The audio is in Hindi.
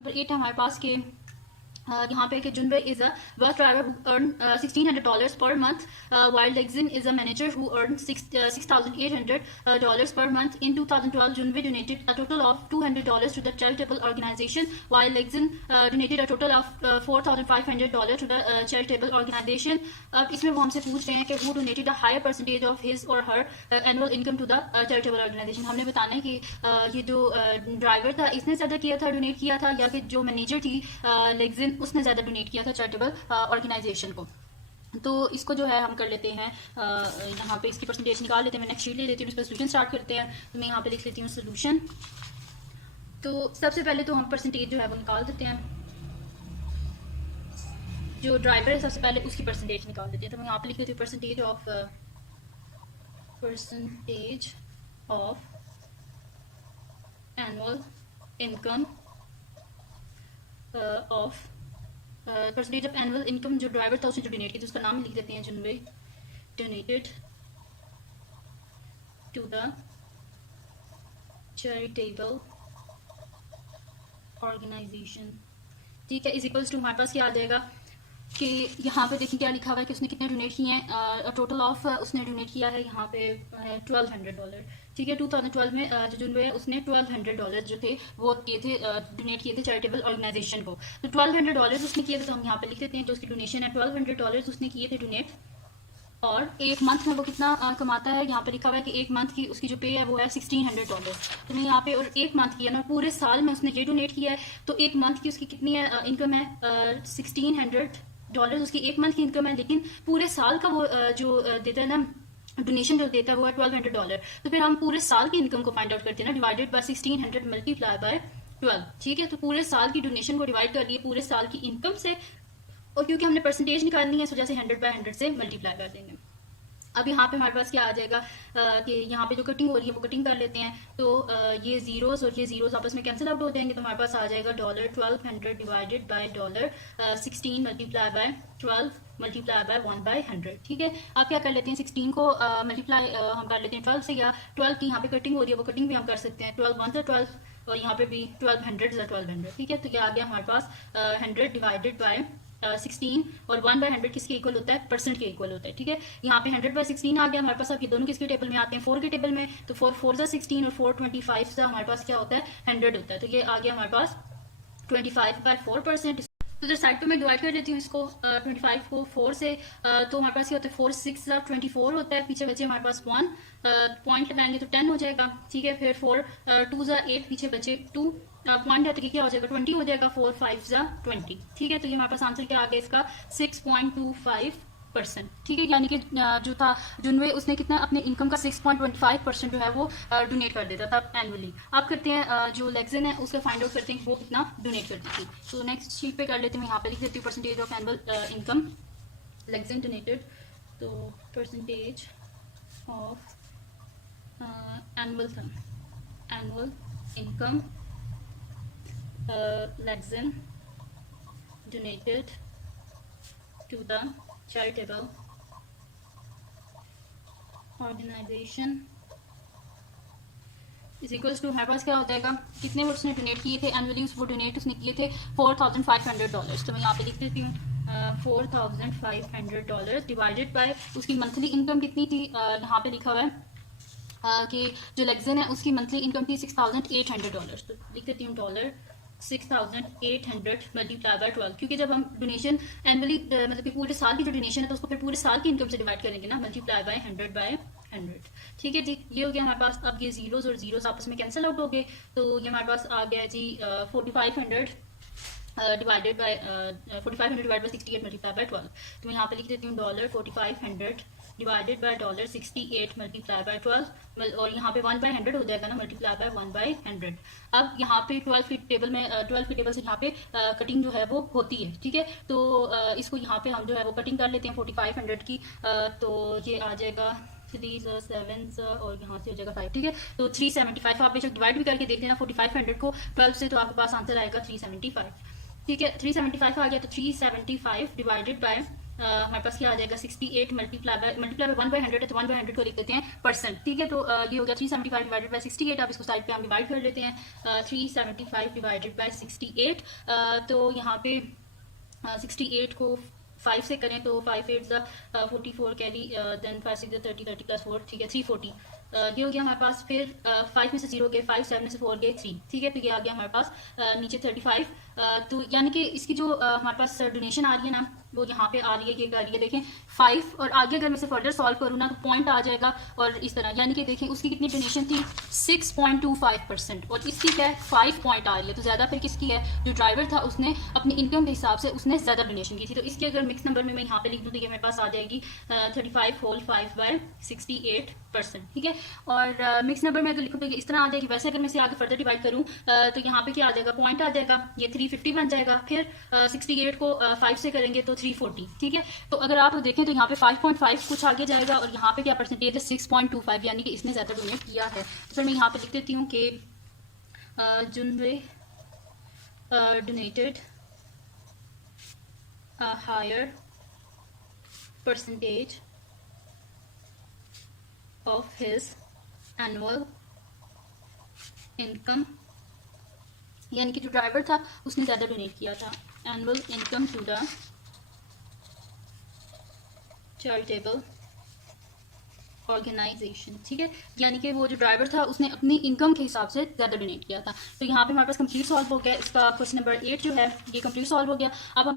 नंबर 8 है हमारे पास के यहाँ पे कि Junwei is a bus driver who earned $1,600 per month, while Lexin is a manager who earned $6,800 per month. In 2012, Junwei donated a total of $200 to the charitable organization, while Lexin donated a total of $4,500 to the charitable organization. अब इसमें वो हमसे पूछ रहे हैं कि who donated a higher percentage of his or her annual income to the charitable organization. हमने बताना है कि ये जो ड्राइवर था इसने ज़्यादा किया था, डोनेट किया था, या कि जो मैनेजर थी लेक्सिन उसने ज़्यादा डोनेट किया था चैरिटेबल ऑर्गेनाइजेशन को। तो इसको जो है हम कर लेते हैं, यहाँ पे इसकी परसेंटेज निकाल लेते हैं। मैं नेक्स्ट शीट ले लेती हूँ, इस पर सोल्यूशन स्टार्ट करते हैं। तो मैं यहाँ पे लिख लेती हूँ सोल्यूशन। तो सबसे पहले तो हम परसेंटेज जो है वो निकाल देते हैं। जो ड्राइवर है सबसे पहले उसकी परसेंटेज निकाल देते हैं। तो मैं यहाँ पे लिख लेती हूँ percentage of annual income of percentage of annual income जो ड्राइवर था उसने जो डोनेट किया, तो उसका नाम लिख देते हैं जुनवे donated to the charitable organisation. ठीक है, इज इक्वल्स टू हमारे पास क्या आ जाएगा कि यहाँ पे देखिए क्या लिखा हुआ है कि उसने कितने डोनेट किए हैं। टोटल ऑफ उसने डोनेट किया है यहाँ पे $1,200। ठीक है, 2012 में जो जुनवे है उसने $1,200 जो थे वो किए थे, डोनेट किए थे चैरिटेबल ऑर्गेनाइजेशन को। तो $1,200 उसने किए थे, तो हम यहाँ पे लिख देते हैं जो उसकी डोनेशन है $1,200 उसने किए थे डोनेट। और एक मंथ में वो कितना कमाता है, यहाँ पे लिखा हुआ है कि एक मंथ की उसकी जो पे है वो है $1,600। तो मैं यहाँ पे और एक मंथ की है ना, पूरे साल में उसने ये डोनेट किया है, तो एक मंथ की उसकी कितनी है इनकम है $1,600 उसकी एक मंथ की इनकम है। लेकिन पूरे साल का वो जो देता है ना डोनेशन जो देता है वो है $1,200। तो फिर हम पूरे साल की इनकम को फाइंड आउट करते हैं ना, डिवाइडेड बाय 1600 मल्टीप्लाई बाय 12। ठीक है, तो पूरे साल की डोनेशन को डिवाइड कर लिए पूरे साल की इनकम से, और क्योंकि हमने परसेंटेज निकालनी है इस वजह से 100/100 से मल्टीप्लाई कर देंगे। अब यहाँ पे हमारे पास क्या आ जाएगा कि यहाँ पे जो कटिंग हो रही है वो कटिंग कर लेते हैं। तो ये जीरोस और ये जीरोस आपस में कैंसिल आउट हो जाएंगे, तो हमारे पास आ जाएगा $1,200 divided by $16 multiply by 12 multiply by 1/100। ठीक है, आप क्या कर लेते हैं 16 को मल्टीप्लाई हम कर लेते हैं 12 से, या 12 की यहाँ पे कटिंग हो रही है वो कटिंग भी हम कर सकते हैं। 12 1 12 और यहाँ पे भी 1200 ठीक है, तो ये आ गया हमारे पास 100 डिवाइडेड बाय 16 और 1/100 किसके इक्वल होता है, परसेंट के इक्वल होता है। ठीक है, यहाँ पे 100/16 आ गया हमारे पास। अब ये दोनों किसके टेबल में आते हैं, 4 के टेबल में। तो 4 4 16 और 4 25 हमारे पास क्या होता है 100 होता है। तो ये आ गया हमारे पास 25/4%। तो इधर साइड पे मैं डिवाइड कर देती हूँ इसको 25 को 4 से। तो हमारे पास क्या होता है 4 6 24 होता है, पीछे बचे हमारे पास 1 पॉइंट लगाएंगे तो 10 हो जाएगा। ठीक है, फिर 4 2 8 पीछे बचे 2 पॉइंट है तो क्या हो जाएगा 20 हो जाएगा। 4 5 20। ठीक है, तो ये हमारे पास आंसर क्या आ गया इसका 6.25%। ठीक है, यानी कि जो था जुनवे उसने कितना अपने इनकम का 6.25% जो है वो डोनेट कर देता था एनुअली। आप करते हैं जो लेक्सिन है उसका फाइंड आउट करते हैं वो कितना डोनेट करती थी। तो नेक्स्ट शीट पे कर लेते हैं, मैं यहाँ पे लिख देती हूँ percentage of annual income Lexin donated. तो percentage of annual income Lexin donated to the charitable organization is equals to हमारे पास क्या हो जाएगा, कितने वो उसने डोनेट किए थे एनुअली, वो डोनेट उसने किए थे $4,500। तो मैं यहाँ पे लिख देती हूँ $4,500 डिवाइडेड बाय उसकी मंथली इनकम कितनी थी, यहाँ पे लिखा हुआ है कि जो लेक्सिन है उसकी मंथली इनकम थी $6,800। तो लिख देती हूँ $6,800 मल्टीप्लाई बाय 12, क्योंकि जब हम डोनेशन एनुअली मतलब कि पूरे साल की जो डोनेशन है तो उसको फिर पूरे साल की इनकम से डिवाइड करेंगे ना, मल्टीप्लाई बाय 100/100। ठीक है जी, ये हो गया हमारे पास। अब ये जीरोस और जीरोस आपस में कैंसिल आउट हो गए, तो ये हमारे पास आ गया जी 4500 divided by 4500 divide by 68 multiply by 12। तो मैं यहाँ पे लिख देती हूँ $4500 डिवाइडेड बाय $68 मल्टीप्लाई बाय 12, और यहाँ पे 1/100 हो जाएगा ना, मल्टीप्लाई बाय 1/100। अब यहाँ पे 12 की टेबल में 12 की टेबल से यहाँ पे कटिंग जो है वो होती है। ठीक है, तो इसको यहाँ पे हम जो है वो कटिंग कर लेते हैं 4500 की। तो ये आ जाएगा 3 7 और यहाँ से हो जाएगा 5। ठीक है, तो 375 आप बेशक डिवाइड भी करके देख लेना 4500 को 12 से, तो आपके पास आंसर आएगा 375। ठीक है, 375 आ गया, तो 375 डिवाइडेड बाय हमारे पास क्या आ जाएगा 68 मल्टीप्लाई बाय 1/100 है तो 1/100 को लिख देते हैं परसेंट, ठीक है। तो ये हो गया 375 डिवाइडेड बाय 68। आप इसको साइड पे हम डिवाइड कर लेते हैं 375 डिवाइडेड बाय 68। तो यहाँ पे 68 को 5 से करें तो 5 8 44 कैरी, देन 5 6 30 30 प्लस 4, ठीक है 340। ये हो गया हमारे पास। फिर 5 में से 0 गए 5, 7 में से 4 गए 3, ठीक है। तो ये आ गया हमारे पास नीचे 35। तो यानी कि इसकी जो हमारे पास डोनेशन आ रही है ना, वो यहाँ पे आ रही है, ये कर रही है देखें 5, और आगे अगर मैं इसे फर्दर सॉल्व करूँ ना तो पॉइंट आ जाएगा और इस तरह, यानी कि देखें उसकी कितनी डोनेशन थी 6.25% और इसकी क्या है 5 पॉइंट आ रही है। तो ज़्यादा फिर किसकी है, जो ड्राइवर था उसने अपनी इनकम के हिसाब से उसने ज़्यादा डोनेशन की थी। तो इसके अगर मिक्स नंबर में मैं यहाँ पे लिख दूँ तो ये मेरे पास आ जाएगी 35 होल 5 बाय 68%, ठीक है। और मिक्स नंबर में अगर लिखूँ तो ये इस तरह आ जाएगी। वैसे अगर मैं इसे आगे फर्दर डिवाइड करूँ तो यहाँ पे क्या आ जाएगा, पॉइंट आ जाएगा, ये 350 बन जाएगा। फिर 68 को 5 से करेंगे तो 340, ठीक है। तो अगर आप देखें तो यहाँ पे 5.5 कुछ आगे जाएगा और यहाँ पे क्या परसेंटेज है 6.25, यानी कि इसने ज़्यादा डोनेट किया है। तो फिर मैं यहाँ पे लिख देती हूँ कि जुनवे donated higher percentage of his annual income, यानी कि जो ड्राइवर था उसने ज़्यादा डोनेट किया था। Annual income to the charitable organisation, ठीक है। यानी कि वो जो ड्राइवर था उसने अपनी इनकम के हिसाब से ज़्यादा डोनेट किया था। तो यहाँ पे हमारे पास कंप्लीट सॉल्व हो गया। इसका क्वेश्चन नंबर 8 जो है ये कंप्लीट सॉल्व हो गया। अब हम